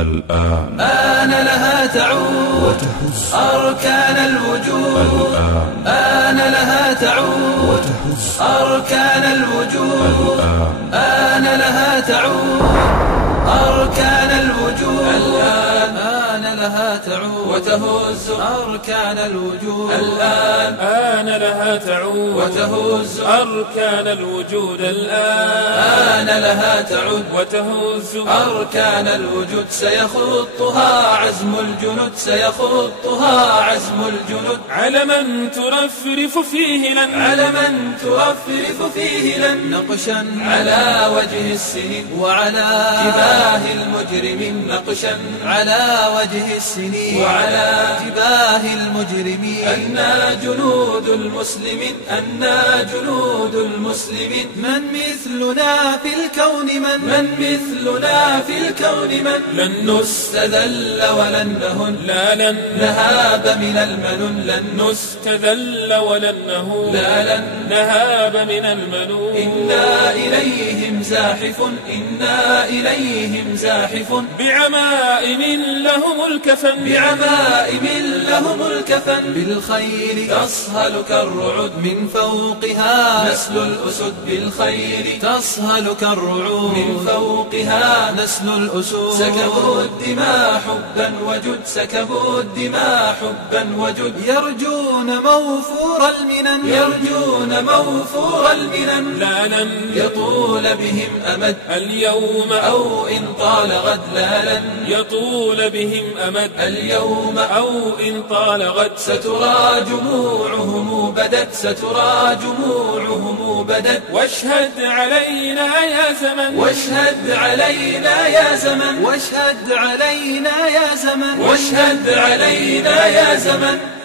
الآن آن لها تعود وتهز أركان الوجود الآن آن لها تعود وتهز أركان الوجود الآن آن لها تعود أركان الوجود الآن آن لها تعود وتهز أركان الوجود الآن آن لها تعود وتهز أركان الوجود الآن آن لها تعود وتهز أركان الوجود سيخطها عزم الجنود سيخطها عزم الجنود علما ترفرف فيه لن علما ترفرف فيه لن نقشا على وجه السنين وعلى جباه المجرمين نقشا على وجه السنين وعلى جباه المجرمين أنا جنود المسلمين أنا جنود المسلمين من مثلنا في الكون من مثلنا في الكون من لن نستذل ولن نهن لا لن نهاب من المنون لن نستذل ولن نهون لا لن نهاب من المنون إنا إليهم زاحف إنا إليهم زاحف بعمائم لهم الكفن بعمائم لهم الكفن بالخير تصهل كالرعود من فوقها نسل الأسد بالخير تصهل كالرعود من فوقها نسل الأسود سكبوا الدماء حبا وجد سكبوا الدماء حبا وجد يرجون موفور المنن يرجون موفور المنن لا لن يطول بهم أمد اليوم أو إن طال غد لا لن يطول بهم أمد اليوم أو إن طال غد سترى جموعهم بدت سترى جموعهم بدت واشهد علينا يا زمن واشهد علينا يا زمن واشهد علينا يا زمن واشهد علينا يا زمن